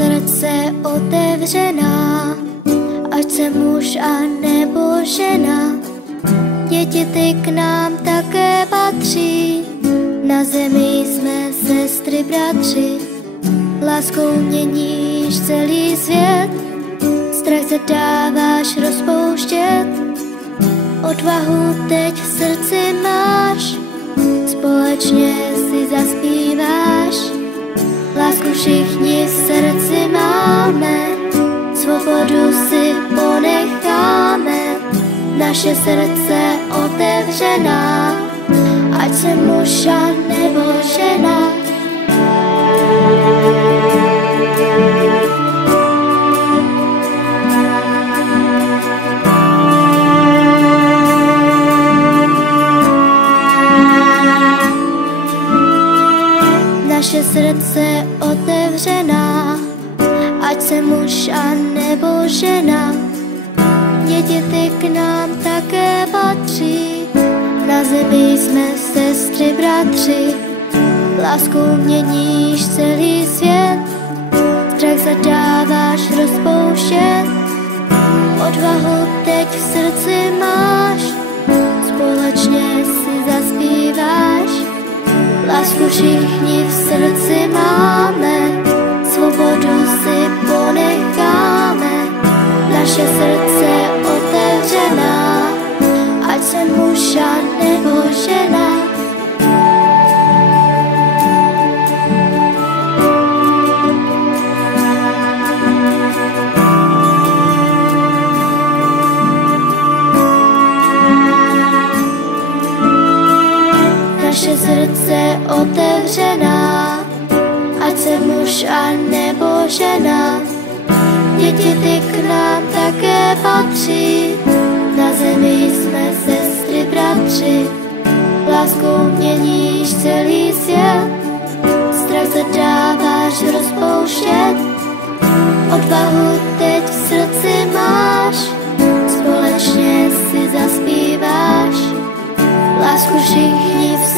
srdce otevřená, ať jsem muž a nebo žena. Děti ty k nám také patří, na zemi jsme sestry, bratři. Láskou měníš celý svět, strach zadáváš rozpouštět. Odvahu teď v srdci máš, společně si zaspíváš. Lásku všichni v srdci máme, svobodu si ponecháme. Naše srdce otevřená, ať jsem muž a nebo žena. Naše srdce otevřená, ať jsem muž a nebo žena. Děti ty k nám také patří, na zemi jsme sestry, bratři. Láskou měníš celý svět, strach zadáváš rozpouštět. Odvahu teď v srdci máš, společně si zaspíváš. Lásku všichni v srdci máme, svobodu si ponecháme. Naše srdce otevřená, ať jsem muž a nebo žena. Naše srdce otevřená, ať jsem muž a nebo žena. Děti ty k nám také patří, na zemi jsme sestry, bratři. Láskou měníš celý svět, strach zadáváš rozpouštět. Odvahu teď v srdci máš, společně si zaspíváš. Lásku všichni v